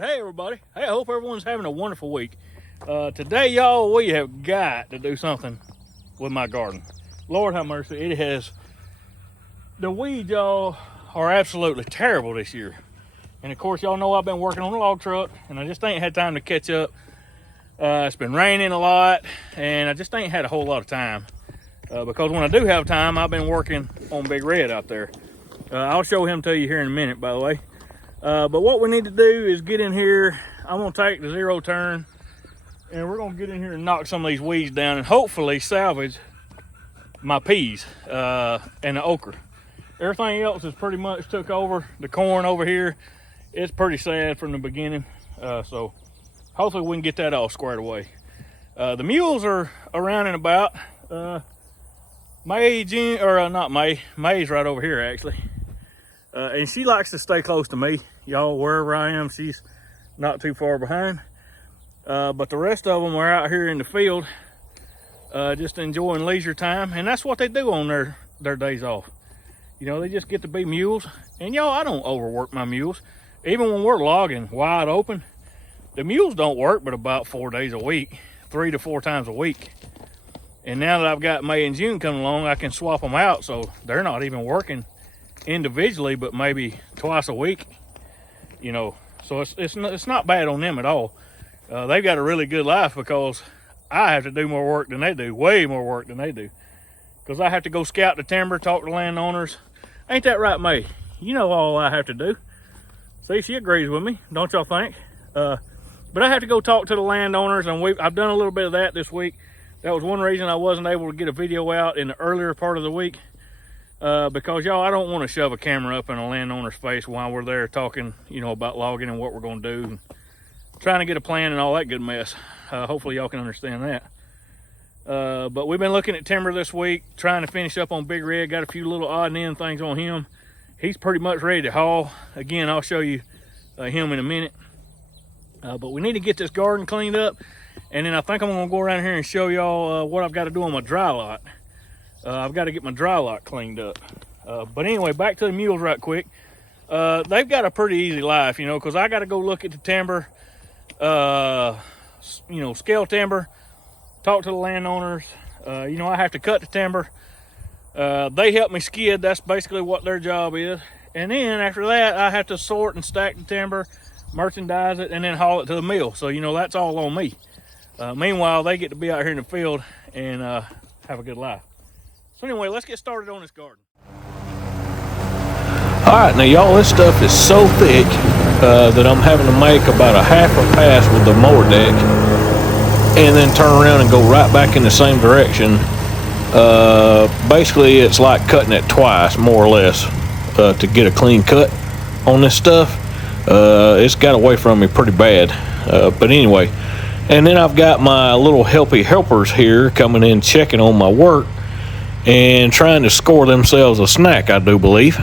right, hey everybody. Hey, I hope everyone's having a wonderful week. Today, y'all, we have got to do something with my garden. Lord have mercy, it has, the weeds, y'all, are absolutely terrible this year. And of course, y'all know I've been working on the log truck, and I just ain't had time to catch up. It's been raining a lot, and I just ain't had a whole lot of time. Because when I do have time, I've been working on Big Red out there. I'll show him to you here in a minute, by the way. But what we need to do is get in here. I'm gonna take the zero turn and we're gonna get in here and knock some of these weeds down and hopefully salvage my peas and the okra. Everything else is pretty much took over. The corn over here, it's pretty sad from the beginning. So hopefully we can get that all squared away. The mules are around and about. May, June, or not May, May's right over here actually. And she likes to stay close to me. Y'all, wherever I am, she's not too far behind. But the rest of them are out here in the field, just enjoying leisure time. And that's what they do on their days off. You know, they just get to be mules. And y'all, I don't overwork my mules. Even when we're logging wide open, the mules don't work but about 4 days a week, 3 to 4 times a week. And now that I've got May and June coming along, I can swap them out so they're not even working individually, but maybe twice a week, you know. So it's not bad on them at all. They've got a really good life because I have to do more work than they do, way more work than they do, because I have to go scout the timber, talk to landowners. Ain't that right, May? You know all I have to do. See, she agrees with me, don't y'all think? But I have to go talk to the landowners, and I've done a little bit of that this week. That was one reason I wasn't able to get a video out in the earlier part of the week. Because y'all, I don't want to shove a camera up in a landowner's face while we're there talking, you know, about logging and what we're going to do, and trying to get a plan and all that good mess. Hopefully y'all can understand that. But we've been looking at timber this week, trying to finish up on Big Red. Got a few little odd and end things on him. He's pretty much ready to haul. Again, I'll show you him in a minute. But we need to get this garden cleaned up, and then I think I'm going to go around here and show y'all what I've got to do on my dry lot. I've got to get my dry lot cleaned up. But anyway, back to the mules right quick. They've got a pretty easy life, you know, because I got to go look at the timber, you know, scale timber, talk to the landowners. You know, I have to cut the timber. They help me skid. That's basically what their job is. And then after that, I have to sort and stack the timber, merchandise it, and then haul it to the mill. So, you know, that's all on me. Meanwhile, they get to be out here in the field and have a good life. So anyway, let's get started on this garden. All right, now y'all, this stuff is so thick that I'm having to make about a half a pass with the mower deck and then turn around and go right back in the same direction. Basically, it's like cutting it twice, more or less, to get a clean cut on this stuff. It's got away from me pretty bad. But anyway, and then I've got my little helpers here coming in, checking on my work and trying to score themselves a snack, I do believe.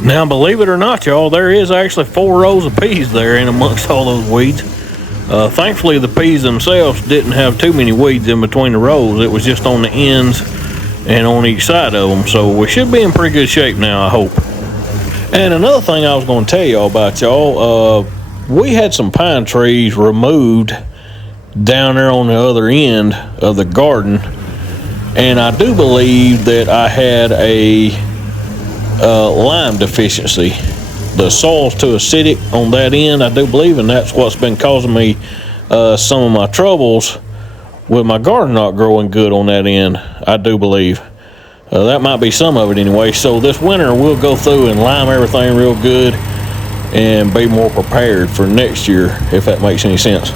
Now, believe it or not, y'all, there is actually 4 rows of peas there in amongst all those weeds. Thankfully, the peas themselves didn't have too many weeds in between the rows. It was just on the ends and on each side of them. So we should be in pretty good shape now, I hope. And another thing I was going to tell y'all about, y'all, we had some pine trees removed down there on the other end of the garden. And I do believe that I had a lime deficiency. The soil's too acidic on that end, I do believe, and that's what's been causing me some of my troubles with my garden not growing good on that end, I do believe. That might be some of it anyway. So this winter we'll go through and lime everything real good and be more prepared for next year, if that makes any sense.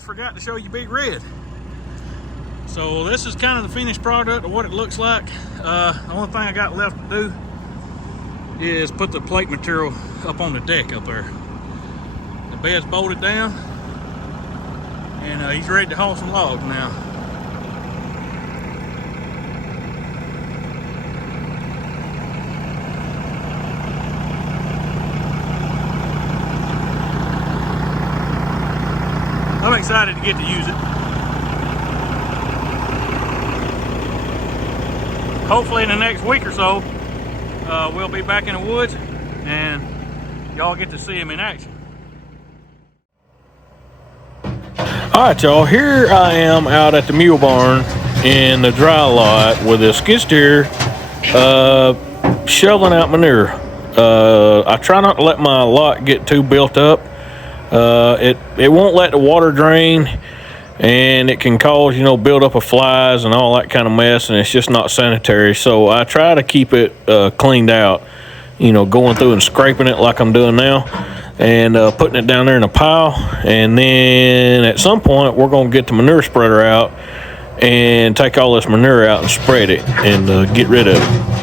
Forgot to show you Big Red. So this is kind of the finished product of what it looks like. The only thing I got left to do is put the plate material up on the deck up there. The bed's bolted down and he's ready to haul some logs now. I'm excited to get to use it. Hopefully in the next week or so, we'll be back in the woods and y'all get to see him in action. All right, y'all, here I am out at the mule barn in the dry lot with a skid steer shoveling out manure. I try not to let my lot get too built up. It won't let the water drain, and it can cause, build up of flies and all that kind of mess, and it's just not sanitary. So I try to keep it cleaned out, going through and scraping it like I'm doing now, and putting it down there in a pile. And then at some point we're going to get the manure spreader out and take all this manure out and spread it and get rid of it.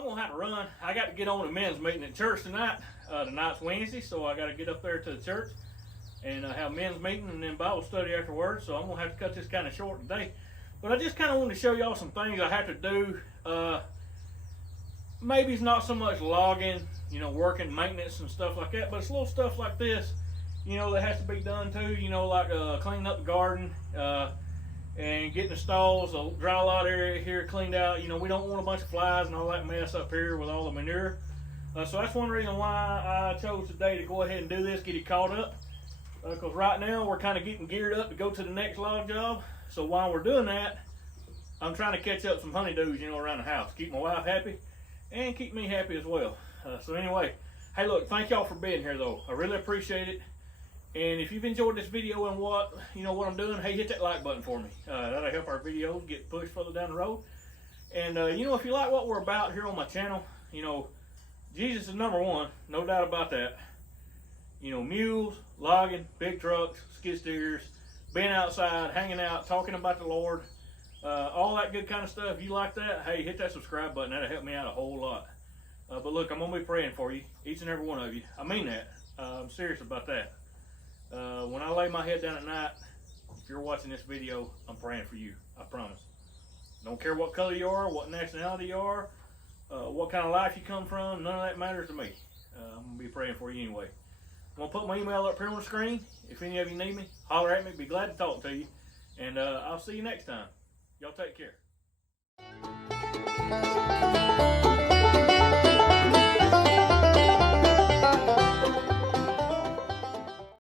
I'm gonna have to run. I got to get on a men's meeting at church tonight. Tonight's Wednesday, so I got to get up there to the church and have a men's meeting and then Bible study afterwards. So I'm gonna have to cut this kind of short today. But I just kind of wanted to show y'all some things I have to do. Maybe it's not so much logging, you know, working maintenance and stuff like that, but it's little stuff like this, you know, that has to be done too. You know, like cleaning up the garden and getting the stalls, the dry lot area here cleaned out. You know, we don't want a bunch of flies and all that mess up here with all the manure. So that's one reason why I chose today to go ahead and do this, get it caught up. Because right now we're kind of getting geared up to go to the next log job. So while we're doing that, I'm trying to catch up some honeydews, you know, around the house. Keep my wife happy and keep me happy as well. So anyway, hey look, thank y'all for being here though. I really appreciate it. And if you've enjoyed this video and what I'm doing, hey, hit that like button for me. That'll help our videos get pushed further down the road. And you know, if you like what we're about here on my channel, you know, Jesus is number one, no doubt about that. You know, mules, logging, big trucks, skid steers, being outside, hanging out, talking about the Lord, all that good kind of stuff. If you like that, hey, hit that subscribe button. That'll help me out a whole lot. But look, I'm going to be praying for you, each and every one of you. I mean that. I'm serious about that. When I lay my head down at night, if you're watching this video, I'm praying for you. I promise. Don't care what color you are, what nationality you are, what kind of life you come from. None of that matters to me. I'm going to be praying for you anyway. I'm going to put my email up here on the screen. If any of you need me, holler at me. Be glad to talk to you. And I'll see you next time. Y'all take care.